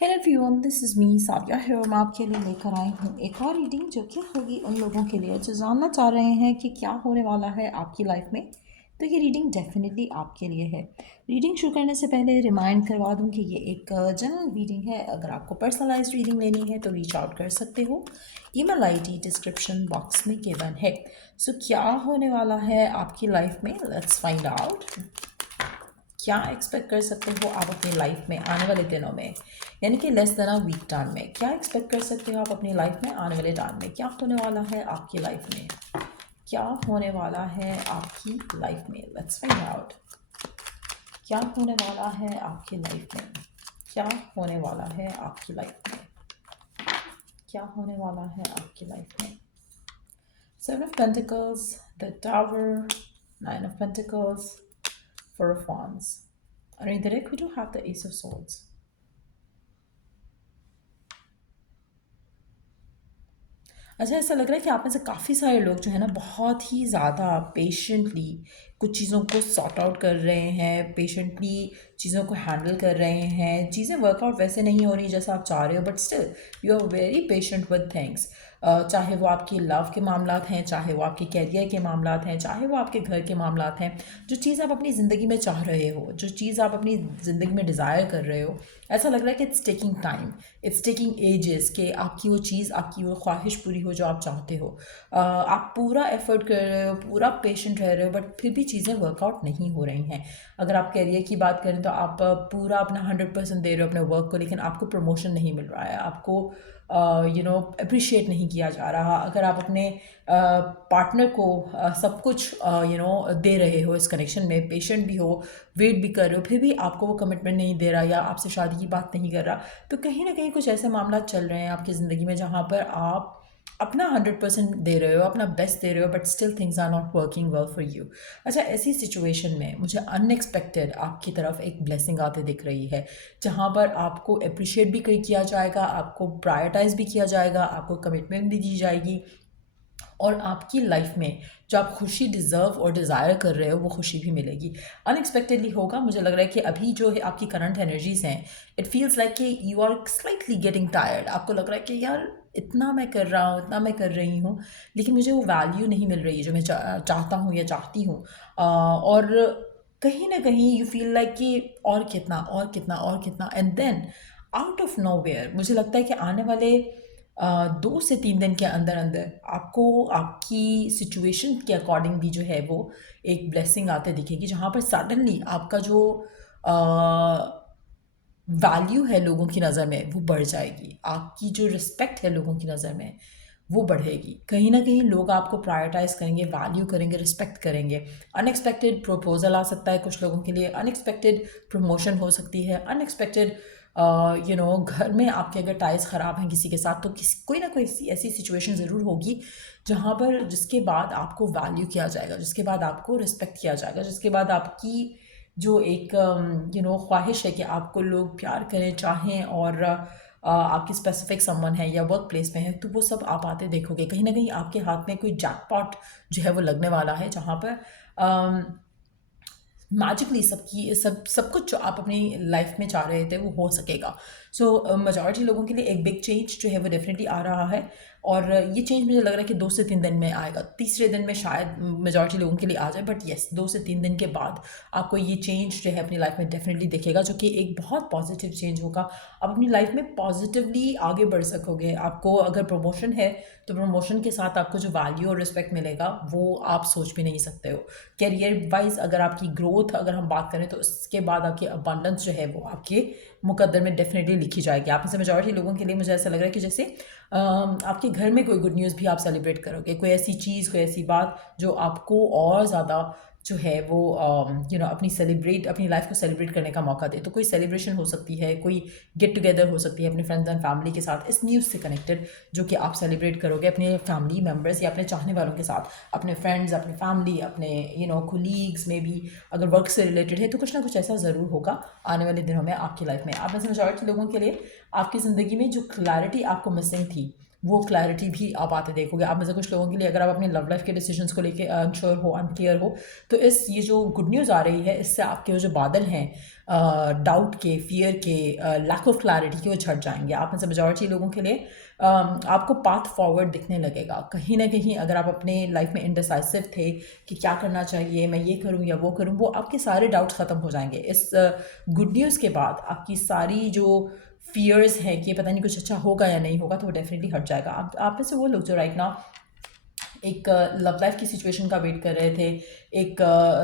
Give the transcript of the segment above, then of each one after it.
Hello everyone, this is me Saviya है और मैं आपके लिए लेकर आई हूँ एक और रीडिंग जो कि होगी उन लोगों के लिए जो जानना चाह रहे हैं कि क्या होने वाला है आपकी लाइफ में। तो ये रीडिंग डेफिनेटली आपके लिए है। रीडिंग शुरू करने से पहले रिमाइंड करवा दूँ कि ये एक जनरल रीडिंग है। अगर आपको पर्सनलाइज्ड रीडिंग लेनी है तो रीच आउट कर सकते हो। ईमेल आईडी डिस्क्रिप्शन बॉक्स में गिवन है। सो क्या होने वाला है आपकी लाइफ में, लेट्स फाइंड आउट। क्या एक्सपेक्ट कर सकते हो आप अपनी लाइफ में आने वाले दिनों में, यानी कि less than a week time में। क्या एक्सपेक्ट कर सकते हो आप अपनी लाइफ में आने वाले टाइम में? क्या होने वाला है आपकी लाइफ में? क्या होने वाला है आपकी लाइफ में? Let's find out. क्या होने वाला है आपकी लाइफ में? क्या होने वाला है आपकी लाइफ में? क्या होने वाला है आपकी लाइफ में? Seven of Pentacles, the Tower, Nine of Pentacles, Four of Wands. और इधर we do have the Ace of Swords. अच्छा, ऐसा लग रहा है कि आप में से काफ़ी सारे लोग जो है ना बहुत ही ज़्यादा पेशेंटली कुछ चीज़ों को सॉर्ट आउट कर रहे हैं, पेशेंटली चीज़ों को हैंडल कर रहे हैं। चीज़ें वर्कआउट वैसे नहीं हो रही जैसा आप चाह रहे हो, but still you are very patient with things. चाहे वो आपकी लव के मामलात हैं, चाहे वो आपके कैरियर के मामलात हैं, चाहे वो आपके घर के मामलात हैं। जो चीज़ आप अपनी ज़िंदगी में चाह रहे हो, जो चीज़ आप अपनी ज़िंदगी में डिज़ायर कर रहे हो, ऐसा लग रहा है कि it's taking time, it's taking ages कि आपकी वो चीज़, आपकी वो ख्वाहिश पूरी हो जो आप चाहते हो। आप पूरा एफर्ट कर रहे हो, पूरा पेशेंट रह रहे हो, बट फिर भी चीज़ें वर्कआउट नहीं हो रही हैं। अगर आप कैरियर की बात करें तो आप पूरा अपना 100% दे रहे हो अपने वर्क को, लेकिन आपको प्रमोशन नहीं मिल रहा है, आपको अप्रिशिएट नहीं किया जा रहा। अगर आप अपने पार्टनर को सब कुछ दे रहे हो इस कनेक्शन में, पेशेंट भी हो, वेट भी कर रहे हो, फिर भी आपको वो कमिटमेंट नहीं दे रहा या आपसे शादी की बात नहीं कर रहा, तो कहीं ना कहीं कुछ ऐसे मामला चल रहे हैं आपकी ज़िंदगी में जहाँ पर आप अपना 100% दे रहे हो, अपना बेस्ट दे रहे हो, but still things are not working well for you. अच्छा, ऐसी सिचुएशन में मुझे अनएक्सपेक्टेड आपकी तरफ एक ब्लेसिंग आते दिख रही है, जहाँ पर आपको अप्रिशिएट भी किया जाएगा, आपको प्रायोरिटाइज भी किया जाएगा, आपको कमिटमेंट भी दी जाएगी, और आपकी लाइफ में जो आप खुशी डिज़र्व और डिज़ायर कर रहे हो वो खुशी भी मिलेगी। अनएक्सपेक्टेडली होगा। मुझे लग रहा है कि अभी जो है आपकी करंट एनर्जीज़ हैं, इट फील्स लाइक कि you are slightly getting tired. आपको लग रहा है कि यार इतना मैं कर रहा हूँ, इतना मैं कर रही हूँ, लेकिन मुझे वो वैल्यू नहीं मिल रही जो मैं चाहता हूँ या चाहती हूँ। और कहीं ना कहीं यू फील लाइक कि और कितना और कितना और कितना, and then out of nowhere मुझे लगता है कि आने वाले 2 से 3 दिन के अंदर अंदर आपको आपकी सिचुएशन के अकॉर्डिंग भी जो है वो एक ब्लेसिंग आते दिखेगी, जहाँ पर सडनली आपका जो वैल्यू है लोगों की नज़र में वो बढ़ जाएगी, आपकी जो रिस्पेक्ट है लोगों की नज़र में वो बढ़ेगी। कहीं ना कहीं लोग आपको प्रायोरिटाइज करेंगे, वैल्यू करेंगे, रिस्पेक्ट करेंगे। अनएक्सपेक्टेड प्रपोजल आ सकता है कुछ लोगों के लिए, अनएक्सपेक्टेड प्रमोशन हो सकती है, अनएक्सपेक्टेड घर में आपके अगर टाइज ख़राब हैं किसी के साथ, तो कोई ना कोई ऐसी सिचुएशन ज़रूर होगी जहाँ पर जिसके बाद आपको वैल्यू किया जाएगा, जिसके बाद आपको रिस्पेक्ट किया जाएगा, जिसके बाद आपकी जो एक ख्वाहिश है कि आपको लोग प्यार करें, चाहें, और आपकी स्पेसिफिक समवन है या वर्क प्लेस में है, तो वो सब आप आते देखोगे। कहीं ना कहीं आपके हाथ में कोई जैकपॉट जो है वो लगने वाला है, जहाँ पर मैजिकली सबकी सब कुछ जो आप अपनी लाइफ में चाह रहे थे वो हो सकेगा। सो मेजॉरिटी लोगों के लिए एक बिग चेंज जो है वो डेफिनेटली आ रहा है, और ये चेंज मुझे लग रहा है कि 2 से 3 दिन में आएगा। तीसरे दिन में शायद मेजॉरिटी लोगों के लिए आ जाए, बट येस 2 से 3 दिन के बाद आपको ये चेंज जो है अपनी लाइफ में डेफिनेटली दिखेगा, जो कि एक बहुत पॉजिटिव चेंज होगा। आप अपनी लाइफ में पॉजिटिवली आगे बढ़ सकोगे। आपको अगर प्रमोशन है तो प्रमोशन के साथ आपको जो वैल्यू और रिस्पेक्ट मिलेगा वो आप सोच भी नहीं सकते हो। कैरियर वाइज अगर आपकी ग्रोथ अगर हम बात करें तो उसके बाद आपकी अबंडेंस जो है वो आपके मुकद्दर में डेफिनेटली लिखी जाएगी। आप में से मेजॉरिटी लोगों के लिए मुझे ऐसा लग रहा है कि जैसे आपके घर में कोई गुड न्यूज़ भी आप सेलिब्रेट करोगे, कोई ऐसी चीज़, कोई ऐसी बात जो आपको और ज़्यादा जो है वो अपनी लाइफ को सेलिब्रेट करने का मौका दे। तो कोई सेलिब्रेशन हो सकती है, कोई गेट टुगेदर हो सकती है अपने फ्रेंड्स एंड फैमिली के साथ इस न्यूज़ से कनेक्टेड, जो कि आप सेलिब्रेट करोगे अपने फैमिली मेम्बर्स या अपने चाहने वालों के साथ, अपने फ्रेंड्स, अपने फैमिली, अपने कोलीग्स में भी। अगर वर्क से रिलेटेड है तो कुछ ना कुछ ऐसा ज़रूर होगा आने वाले दिनों में आपकी लाइफ में। आप में से मेजॉरिटी लोगों के लिए आपकी ज़िंदगी में जो क्लैरिटी आपको मिसिंग थी वो क्लैरिटी भी आप आते देखोगे। आप में से कुछ लोगों के लिए, अगर आप अपनी लव लाइफ के डिसीजंस को लेके अनश्योर हो, अनक्लियर हो, तो ये जो गुड न्यूज़ आ रही है, इससे आपके जो बादल हैं डाउट के, फियर के, लैक ऑफ क्लैरिटी के, वो छट जाएंगे। आप में से मेजॉरिटी लोगों के लिए आपको पाथ फॉरवर्ड दिखने लगेगा। कहीं ना कहीं अगर आप अपने लाइफ में इनडिसाइसिव थे कि क्या करना चाहिए, मैं ये करूं या वो करूं, वो आपके सारे डाउट्स ख़त्म हो जाएंगे। इस गुड न्यूज़ के बाद आपकी सारी जो फियर्स हैं कि पता नहीं कुछ अच्छा होगा या नहीं होगा, तो वो डेफिनेटली हट जाएगा। आप में से वो लोग जो राइट नाउ एक लव लाइफ की सिचुएशन का वेट कर रहे थे, एक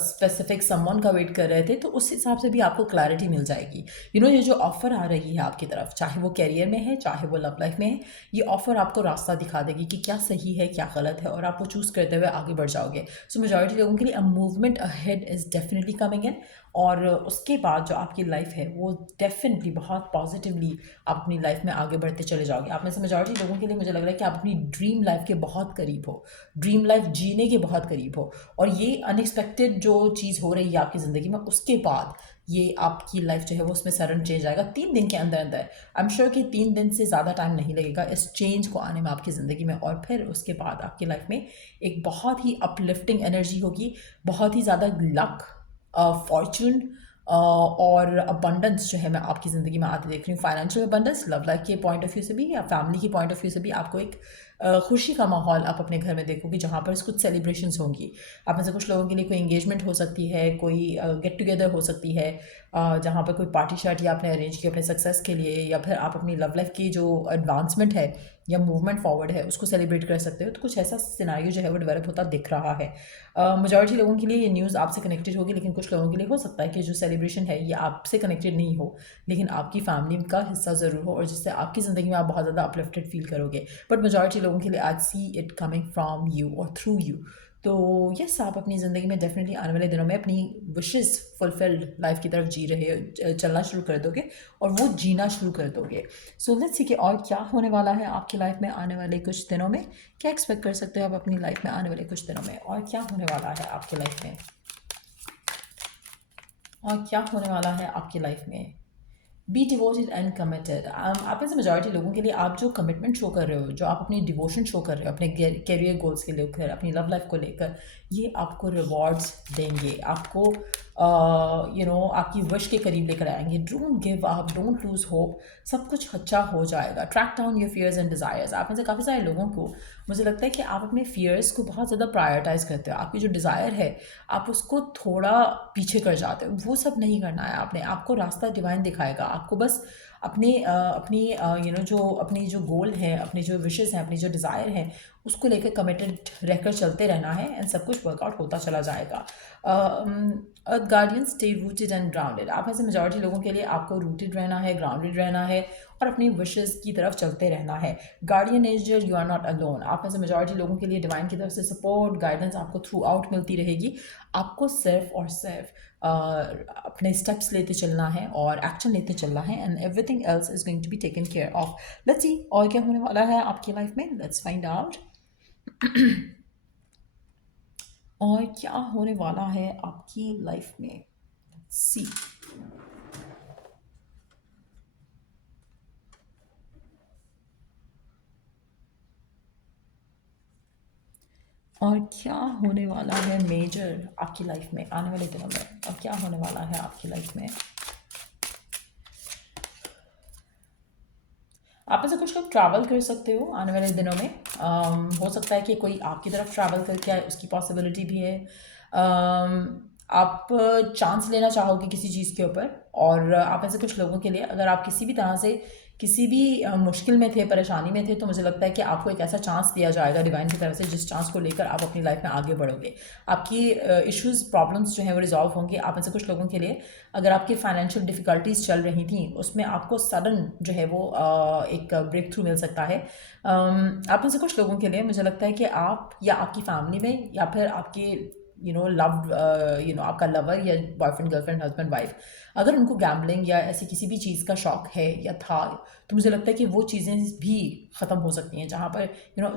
स्पेसिफिक समवन का वेट कर रहे थे, तो उस हिसाब से भी आपको क्लैरिटी मिल जाएगी। ये जो ऑफ़र आ रही है आपकी तरफ, चाहे वो कैरियर में है, चाहे वो लव लाइफ में है, ये ऑफ़र आपको रास्ता दिखा देगी कि क्या सही है, क्या गलत है, और आप वो चूज़ करते हुए आगे बढ़ जाओगे। सो मेजॉरिटी लोगों के लिए a movement ahead is definitely coming in, और उसके बाद जो आपकी लाइफ है वो डेफिनेटली बहुत पॉजिटिवली आप अपनी लाइफ में आगे बढ़ते चले जाओगे। आप में से मेजॉरिटी लोगों के लिए मुझे लग रहा है कि आप अपनी ड्रीम लाइफ के बहुत करीब हो, ड्रीम लाइफ जीने के बहुत करीब हो, और ये अनएक्सपेक्टेड जो चीज़ हो रही है आपकी ज़िंदगी में, उसके बाद ये आपकी लाइफ जो है वो उसमें सडन चेंज आएगा 3 दिन के अंदर अंदर। आई एम श्योर कि 3 दिन से ज़्यादा टाइम नहीं लगेगा इस चेंज को आने में आपकी ज़िंदगी में, और फिर उसके बाद आपकी लाइफ में एक बहुत ही अपलिफ्टिंग एनर्जी होगी, बहुत ही ज़्यादा लक, फॉर्चून और अबंडेंस जो है मैं आपकी ज़िंदगी में आते देख रही हूँ। फाइनेंशियल अबंडेंस लव लाइफ के पॉइंट ऑफ व्यू से भी या फैमिली के पॉइंट ऑफ व्यू से भी आपको एक खुशी का माहौल आप अपने घर में देखोगे, जहाँ पर कुछ सेलिब्रेशंस होंगी। आप में से कुछ लोगों के लिए कोई एंगेजमेंट हो सकती है, कोई गेट टुगेदर हो सकती है, जहाँ पर कोई पार्टी शार्टी आपने अरेंज की अपने सक्सेस के लिए, या फिर आप अपनी लव लाइफ की जो एडवांसमेंट है या मूवमेंट फॉरवर्ड है उसको सेलिब्रेट कर सकते हो। तो कुछ ऐसा सिनारियो जो है वो डेवलप होता दिख रहा है। मेजॉरिटी लोगों के लिए ये न्यूज़ आपसे कनेक्टेड होगी, लेकिन कुछ लोगों के लिए हो सकता है कि जो सेलिब्रेशन है ये आपसे कनेक्टेड नहीं हो, लेकिन आपकी फैमिली का हिस्सा ज़रूर हो, और जिससे आपकी ज़िंदगी में आप बहुत ज़्यादा अपलिफ्टेड फील करोगे। बट मेजॉरिटी लोगों के लिए आज see it coming from you और थ्रू यू। तो यस, आप अपनी ज़िंदगी में डेफिनेटली आने वाले दिनों में अपनी विशेज़ फुलफिल्ड लाइफ की तरफ चलना शुरू कर दोगे, और वो जीना शुरू कर दोगे। सो लेट्स सी कि और क्या होने वाला है आपकी लाइफ में आने वाले कुछ दिनों में। क्या एक्सपेक्ट कर सकते हो आप अपनी लाइफ में आने वाले कुछ दिनों में, और क्या होने वाला है आपकी लाइफ में, और क्या होने वाला है आपकी लाइफ में। Be devoted and committed. आप में से मेजॉरिटी लोगों के लिए आप जो कमिटमेंट शो कर रहे हो, जो आप अपनी डिवोशन शो कर रहे हो अपने कैरियर गोल्स के लेकर, अपनी लव लाइफ को लेकर, ये आपको रिवॉर्ड्स देंगे, आपको आपकी विश के करीब लेकर आएंगे। Don't give up, don't lose hope, सब कुछ अच्छा हो जाएगा। Track down your fears and desires. आप में से काफ़ी सारे लोगों को मुझे लगता है कि आप अपने फियर्स को बहुत ज़्यादा प्रायोरिटाइज करते हो। आपकी जो डिज़ायर है आप उसको थोड़ा पीछे कर जाते हो। वो सब नहीं करना है आपने, आपको रास्ता डिवाइन दिखाएगा। आपको बस अपनी जो अपनी जो गोल है, अपनी जो विशेज़ हैं, अपनी जो डिज़ायर हैं, उसको लेकर कमिटेड रहकर चलते रहना है, एंड सब कुछ वर्कआउट होता चला जाएगा। Earth guardian, stay rooted and grounded. आप ऐसे मेजॉरिटी लोगों के लिए आपको रूटेड रहना है, ग्राउंडेड रहना है, और अपनी विशेज़ की तरफ चलते रहना है। Guardian angel, you are not alone. आप में से मेजॉरिटी लोगों के लिए डिवाइन की तरफ से सपोर्ट, गाइडेंस आपको थ्रू आउट मिलती रहेगी। आपको सिर्फ और सिर्फ अपने स्टेप्स लेते चलना है और एक्शन लेते चलना है, and everything else is going to be taken care of. Let's see और क्या होने वाला है आपकी लाइफ में। लेट्स फाइंड आउट और क्या होने वाला है आपकी लाइफ में। सी और क्या होने वाला है मेजर आपकी लाइफ में आने वाले दिनों में, और क्या होने वाला है आपकी लाइफ में। आप में से कुछ लोग ट्रैवल कर सकते हो आने वाले दिनों में। हो सकता है कि कोई आपकी तरफ ट्रैवल करके आए, उसकी पॉसिबिलिटी भी है। आप चांस लेना चाहोगे किसी चीज़ के ऊपर, और आप में से कुछ लोगों के लिए अगर आप किसी भी तरह से किसी भी मुश्किल में थे, परेशानी में थे, तो मुझे लगता है कि आपको एक ऐसा चांस दिया जाएगा डिवाइन की तरफ से, जिस चांस को लेकर आप अपनी लाइफ में आगे बढ़ोगे। आपकी इश्यूज, प्रॉब्लम्स जो हैं वो रिजॉल्व होंगे। आप में से कुछ लोगों के लिए अगर आपकी फाइनेंशियल डिफ़िकल्टीज चल रही थी, उसमें आपको सडन जो है वो एक ब्रेक थ्रू मिल सकता है। आप में से कुछ लोगों के लिए मुझे लगता है कि आप या आपकी फैमिली में, या फिर आपके आपका लवर या बॉयफ्रेंड, गर्लफ्रेंड, हस्बैंड, वाइफ, अगर उनको गैम्बलिंग या ऐसी किसी भी चीज़ का शौक है या था, तो मुझे लगता है कि वो चीज़ें भी ख़त्म हो सकती हैं, जहाँ पर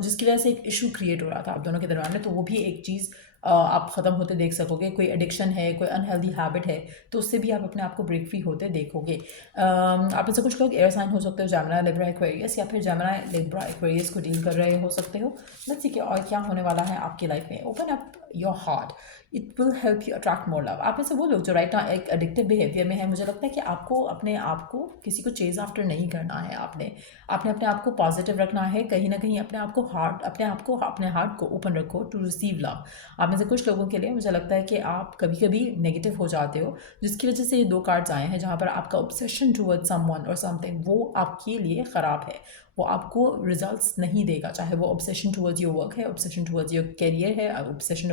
जिसकी वजह से एक इशू क्रिएट हो रहा था आप दोनों के दरमियान में, तो वो भी एक चीज़ आप ख़त्म होते देख सकोगे। कोई एडिक्शन है, कोई अनहेल्दी हैबिट है, तो उससे भी आप अपने आप को ब्रेक फ्री होते देखोगे। आप में से कुछ लोग एयर साइन हो सकते हो, जेमिनी, लिब्रा, एक्वेरियस, या फिर जेमिनी, लिब्रा, एक्वेरियस को डील कर रहे हो सकते हो। लेट्स सी कि और क्या होने वाला है आपकी लाइफ में। Open up your heart, it will help you attract more love. आप में से वो लोग जो राइट नाउ एक एडिक्टिव बिहेवियर में है, मुझे लगता है कि आपको अपने आप को किसी को चेज आफ्टर नहीं करना है। आपने आपने अपने आप को पॉजिटिव रखना है। कहीं ना कहीं अपने आप को अपने हार्ट को ओपन रखो टू रिसीव लव। आप में से कुछ लोगों के लिए मुझे लगता है कि आप कभी कभी नेगेटिव हो जाते हो, जिसकी वजह से ये 2 कार्ड्स आए हैं जहाँ पर आपका ऑब्सेशन टुवर्ड्स समवन और समथिंग वो आपके लिए ख़राब है। वो आपको रिजल्ट्स नहीं देगा, चाहे वो ऑब्सेशन टुवर्ड्स योर वर्क है, ऑब्सेशन टुवर्ड्स योर करियर है, obsession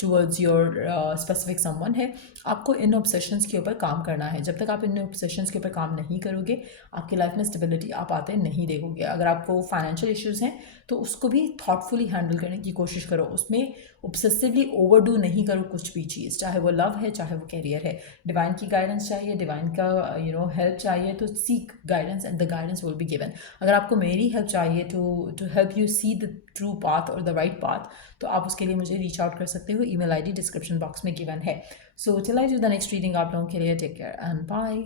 towards your specific someone है। आपको इन ऑब्सेशंस के ऊपर काम करना है। जब तक आप इन ऑब्सेशंस के ऊपर काम नहीं करोगे, आपकी लाइफ में स्टेबिलिटी आप आते नहीं देखोगे। अगर आपको फाइनेंशियल इश्यूज़ हैं तो उसको भी थॉटफुली हैंडल करने की कोशिश करो। उसमें ऑब्सेसिवली ओवरडू नहीं करो कुछ भी चीज़, चाहे वो लव है, चाहे वो करियर है। डिवाइन की गाइडेंस चाहिए, डिवाइन का हेल्प चाहिए, तो seek guidance and the guidance will be given. अगर आपको मेरी हेल्प चाहिए to help you see the true path और द राइट पाथ, तो आप उसके लिए मुझे रीच आउट कर सकते हो। ईमेल आईडी डिस्क्रिप्शन बॉक्स में गिवन है। So till I do the next reading, आप लोगों के लिए टेक केयर एंड बाय।